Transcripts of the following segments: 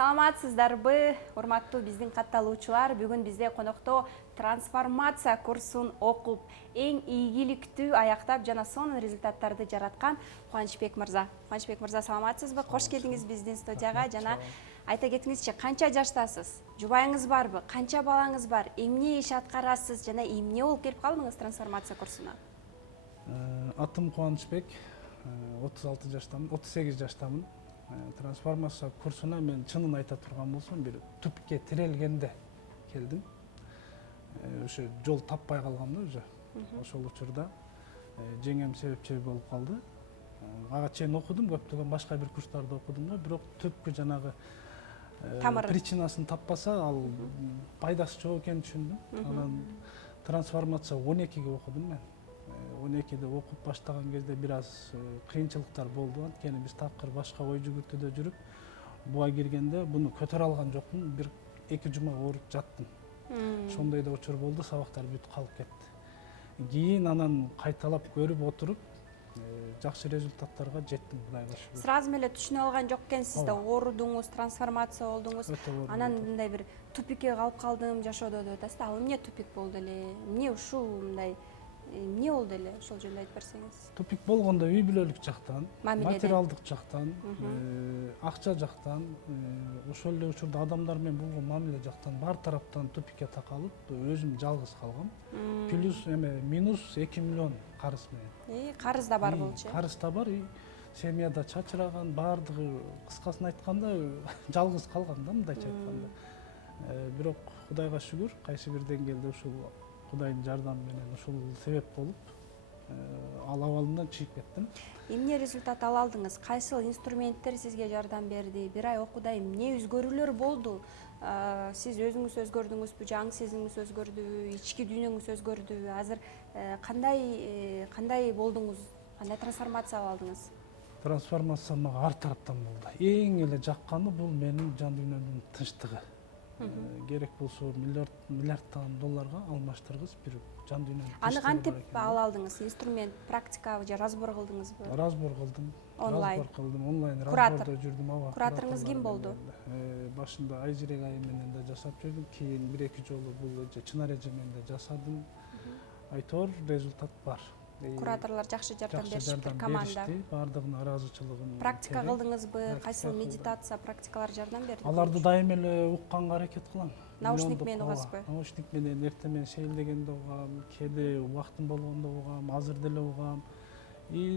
Саламатсыздарбы, урматтуу биздин катталуучулар. Бүгүн бизде конокто трансформация курсун окуп, эң ийгиликтүү аяктап жана сонун результаттарды жараткан Кубанычбек мырза. Кубанычбек мырза, саламатсызбы? Кош келдиңиз биздин студияга. Жана айта кетиңизчи, канча жаштасыз? Жубайыңыз барбы? Канча балаңыз бар? Эмне иш аткарасыз жана эмне болуп келип калдыңыз трансформация курсуна? Атым Кубанычбек, 36 жаштамын, 38 жаштамын. Трансформация курсуна мен чынын айта турган болсом, бир түпкө тирелгенде келдим. Ошо жол таппай калгам да уже. Ошол учурда жеңем себепчи болуп калды. Ага чейин окудум, көптөгөн башка бир курстарды окудум да, бирок түпкү жанагы причинасын таппаса, ал пайдасы жок экенин түшүндүм. Анан трансформация 12-ге окудум мен. 12-де окуп баштаган кезде бир аз кыйынчылыктар болду. Анткени биз такыр башка ой жүгүртүүдө жүрүп, буга киргенде буну көтөрө алган жокмун. Бир 2 жума ооруп жаттым. Ошондой да учур болду, сабактар бүтүп калып кетти. Кийин анан кайталап көрүп отуруп, жакшы результаттарга жеттим, Кудайга шүгүр. Сразу эле түшүнө алган жок экенсиз да, оорудуңуз, трансформация болдуңуз. Анан мындай бир тупикке калып калдым жашоодо деп атасыз да. Ал эмне тупик болду эле? Эмне ушул мындай эмне болду эле? Ошол жөнүндө айтып берсеңиз. Тупик болгондо үй бүлөлүк жактан, материалдык жактан, акча жактан, ошол эле учурда адамдар менен болгон мамиле жактан бар тараптан тупикке такалып, өзүм жалгыз калгам. Плюс минус 2 миллион карыз менен. Карыз да бар болчу. Карыз да бар, семьяда чачыраган, баардыгы кыскасын айтканда жалгыз калгам да, мындайча айтканда. Бирок Кудайга шүгүр, кайсы бир деңгээлде ушул Кудайдын жардамы менен ушул себеп болуп, ал абалымдан чыгып кеттим. Эмне результат ала алдыңыз? Кайсыл инструменттер сизге жардам берди? Бир ай окууда эмне өзгөрүүлөр болду? Сиз өзүңүз өзгөрдүңүзбү, жаңы сезимиңиз өзгөрдүбү, ички дүйнөңүз өзгөрдүбү? Азыр кандай болдуңуз? Кандай трансформация ала алдыңыз? Трансформация мага ар тараптан болду. Эң эле жакканы бул менин жан дүйнөмдүн тынчтыгы. Керек болсо миллиарддаган долларга алмаштыргыс бир жан дүйнөнү. Аны кантип ала алдыңыз? Инструмент, практика же разбор кылдыңызбы? Разбор кылдым. Онлайн. Онлайн разбордо жүрдүм. Кураторуңуз ким болду? Башында Айжирек айым менен да жасап жүрдүм. Кийин 1-2 жолу бул Чынар эже менен да жасадым. Айтор результат бар. Кураторлор жакшы жардам беришиптир, команда. Бардыгына ыраазычылыгым. Практика кылдыңызбы? Кайсыл медитация практикалар жардам берди? Аларды дайым эле укканга аракет кылам. Наушник менен угасызбы? Наушник менен эртең шейлдегенде угам, кээде убактым болгондо угам, азыр деле угам.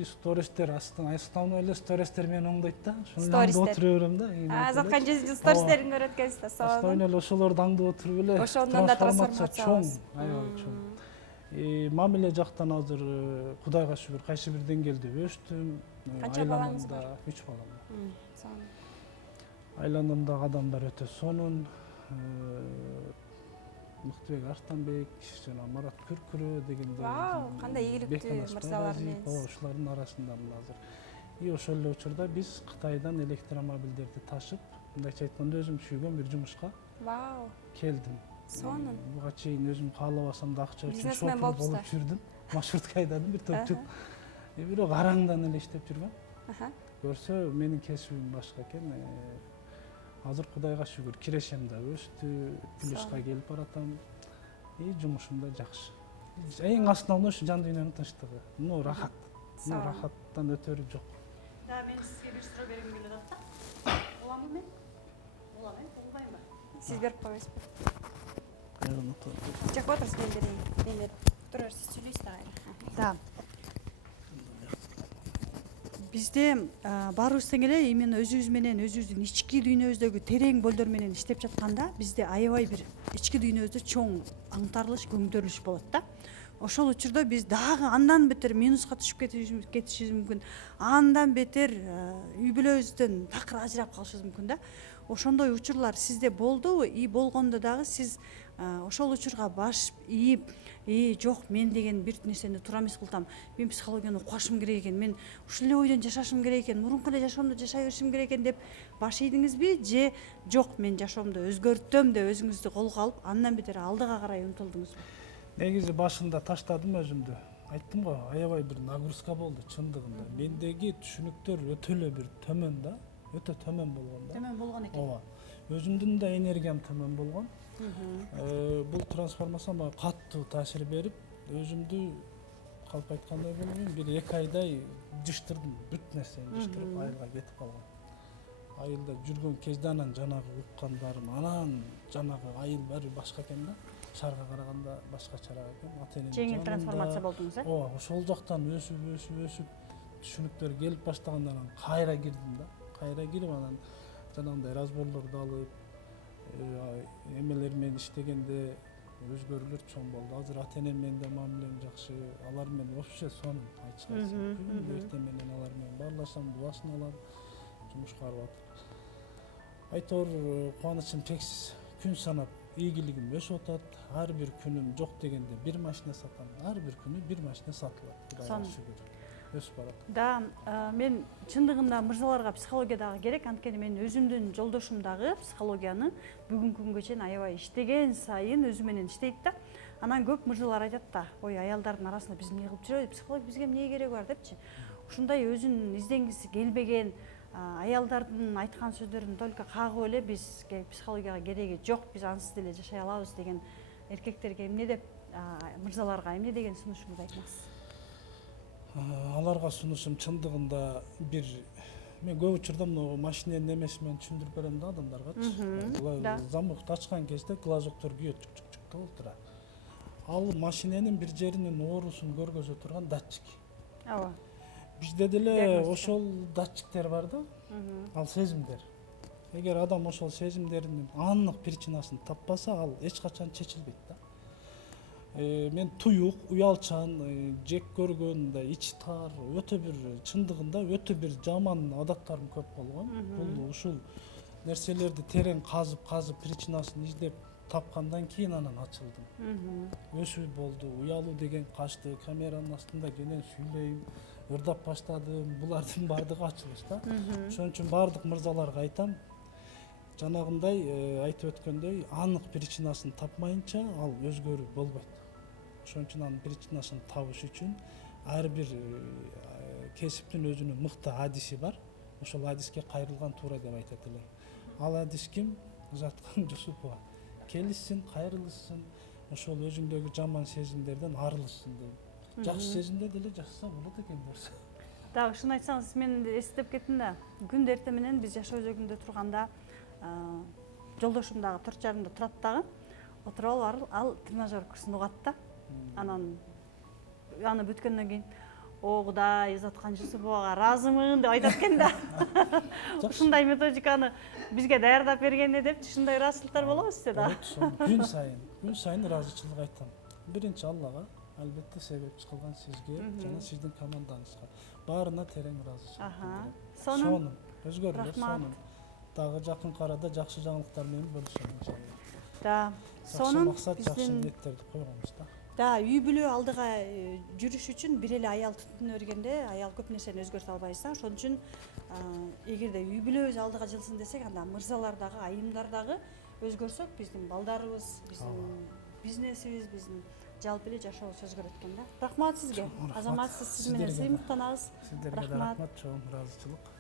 Стористер основной эле стористер мени оңдойт да. Шуну аңдып отура берем да. Заткан жерде стористерин көрөт экенсиз да, сонун. Основной эле ошолорду аңдып отуруп эле. Ошондон да трансформация чоң, аябай чоң. Мамиле жактан азыр Кудайга шүгүр кайсы бир деңгээлде өстүм. Канча балаңыз бар? 3 балам бар. Сонун. Айланамдагы адамдар өтө сонун. Мыктыбек Арстанбек жана Марат Күркүрө дегендер. Кандай ийгиликтүү мырзалар менен. Ошолордун арасындамын азыр. Ошол эле учурда биз Кытайдан электромобилдерди ташып, мындайча айтканда өзүм сүйгөн бир жумушка келдим. Сонун. Буга чейин өзүм каалабасам да акча үчүн Бизнесмен шофер болуп жүрдүм. Маршрутка айдадым бир топ жыл. Бирок араңдан эле иштеп жүргөм. Көрсө менин кесибим башка экен. Азыр Кудайга шүгүр кирешем да өстү, плюска келип баратам. Жумушум да жакшы. Эң основной ушу жан дүйнөнүн тынчтыгы. Рахат. Рахаттан өтөрү жок. Да, мен сизге бир суроо бергим келип атат да. Боламбы мен? Болам, болбоймбу? Сиз берип койбойсузбу? Кайгын отуруп. Чакып отурсуз, мен берейин. Мен берип тура берсиз, сүйлөйсүз да кайра. Да. Бизде баарыбыз тең эле именно өзүбүз менен өзүбүздүн ички дүйнөбүздөгү терең болдор менен иштеп жатканда бизде аябай бир ички дүйнөбүздө чоң аңтарылыш, көңдөрүлүш болот да. Ошол учурда биз дагы андан бетер минуска түшүп кетишибиз мүмкүн. Андан бетер үй бүлөбүздөн такыр ажырап калышыбыз мүмкүн да. Ошондой учурлар сизде болдубу? Болгондо дагы сиз ошол учурга баш ийип, жок, мен деген бир нерсени туура эмес кылдым. Мен психологияны окушум керек экен. Мен ушул эле ойдон жашашым керек экен. Мурунку эле жашоомдо жашай беришим керек экен деп баш ийдиңизби? Же жок, мен жашоомду өзгөртөм деп өзүңүздү колго алып, андан бетер алдыга карай умтулдуңузбу? Негизи башында таштадым өзүмдү. Айттым го, аябай бир нагрузка болду чындыгында. Мендеги түшүнүктөр өтө эле бир төмөн да, өтө төмөн болгон да. Төмөн болгон экен. Ооба. өзүмдүн да энергиям төмөн болгон. Бул трансформация мага катуу таасир берип, өзүмдү калп айткандай болгон бир 2 айдай жыштырдым, бүт нерсени жыштырып айылга кетип калгам. Айылда жүргөн кезде анан жанагы уккандарым, анан жанагы айыл баары башка экен да. Шаарга караганда башкачараак экен. Ата-энем Жеңил трансформация болдуңуз, э? Ооба, ошол жактан өсүп түшүнүктөр келип баштагандан анан кайра кирдим да. Кайра кирип анан жанагындай разборлорду алып, эмелер менен иштегенде өзгөрүүлөр чоң болду. Азыр ата-энем менен да мамилем жакшы. Алар менен вообще сонун айтышкансың. Күндү эртең менен алар менен баарлашам, дубасын алам, жумушка барып атып. Айтор кубанычым чексиз. Күн санап ийгилигим өсүп атат. Ар бир күнүм жок дегенде бир машина сатам. Ар бир күнү бир машина сатылат. Кудайга шүгүр. Өсүп барат. Да, мен чындыгында мырзаларга психология дагы керек, анткени мен өзүмдүн жолдошум дагы психологияны бүгүнкү күнгө чейин аябай иштеген сайын өзү менен иштейт да. Анан көп мырзалар айтат да, ой, аялдардын арасында биз эмне кылып жүрөбүз, психолог бизге эмне кереги бар депчи. Ушундай өзүн изденгиси келбеген аялдардын айткан сөздөрүн только кагып эле бизге психологияга кереги жок, биз ансыз деле жашай алабыз деген эркектерге эмне деп, мырзаларга эмне деген сунушуңузду айтмаксыз? Аларга сунушум чындыгында бир мен көп учурда мына машиненин немеси менен түшүндүрүп берем да адамдарга. Замокду ачкан кезде глазоктор күйөт, чук-чук болуп турат. Ал машиненин бир жеринин оорусун көргөзө турган датчик. Ооба. Бизде деле ошол датчиктер бар да. Ал сезимдер. Эгер адам ошол сезимдеринин анык причинасын таппаса, ал эч качан чечилбейт да. Мен туюк, уялчан, жек көргөн, ичи тар, өтө бир чындыгында өтө бир жаман адаттарым көп болгон. Бул ушул нерселерди терең казып причинасын издеп тапкандан кийин анан ачылдым. Өсүү болду, уялуу деген качты, камеранын астында кенен сүйлөйм, ырдап баштадым. Булардын баардыгы ачылыш да. Ошон үчүн баардык мырзаларга айтам, жанагындай айтып өткөндөй анык причинасын тапмайынча ал өзгөрүү болбойт. Ошон үчүн анын причинасын табыш үчүн ар бир кесиптин өзүнүн мыкты адиси бар. Ошол адиске кайрылган туура деп айтат элем. Ал адис ким? Узаткан Жусупова. Келишсин, кайрылышсын, ошол өзүңдөгү жаман сезимдерден арылышсын дейм. Жакшы сезимде деле жашаса болот экен дерсе. Да, ушуну айтсаңыз, мен эстеп кеттим да. Күндө эртең менен биз жашоо өзөгүндө турганда жолдошум дагы 4:30 турат дагы. Отуруп алып ал тренажер курсун угат да. Анан аны бүткөндөн кийин о Кудай, Узаткан Жусуповага ыраазымын деп айтат экен да. Ушундай методиканы бизге даярдап бергенине деп ушундай ыраазычылыктар болобу сизде да? Күн сайын ыраазычылык айтам. Биринчи Аллага, албетте себепчи кылган сизге жана сиздин командаңызга. Баарына терең ыраазычылык. Сонун өзгөрүлөр, сонун. Дагы жакынкы арада жакшы жаңылыктар менен бөлүшөм иншалла. Да, сонун максат, жакшы ниеттерди койгонбуз да. Да, үй бүлө алдыга жүрүш үчүн бир эле аял түтүнө бергенде аял көп нерсени өзгөртө албайбыз да. Ошон үчүн эгерде үй бүлөбүз алдыга жылсын десек, анда мырзалар дагы, айымдар дагы өзгөрсөк, биздин балдарыбыз, биздин бизнесибиз, биздин жалпы эле жашообуз өзгөрөт экен да. Рахмат сизге. Азамат, сиз менен сыймыктанабыз. Сиздерге да рахмат, чоң ыраазычылык.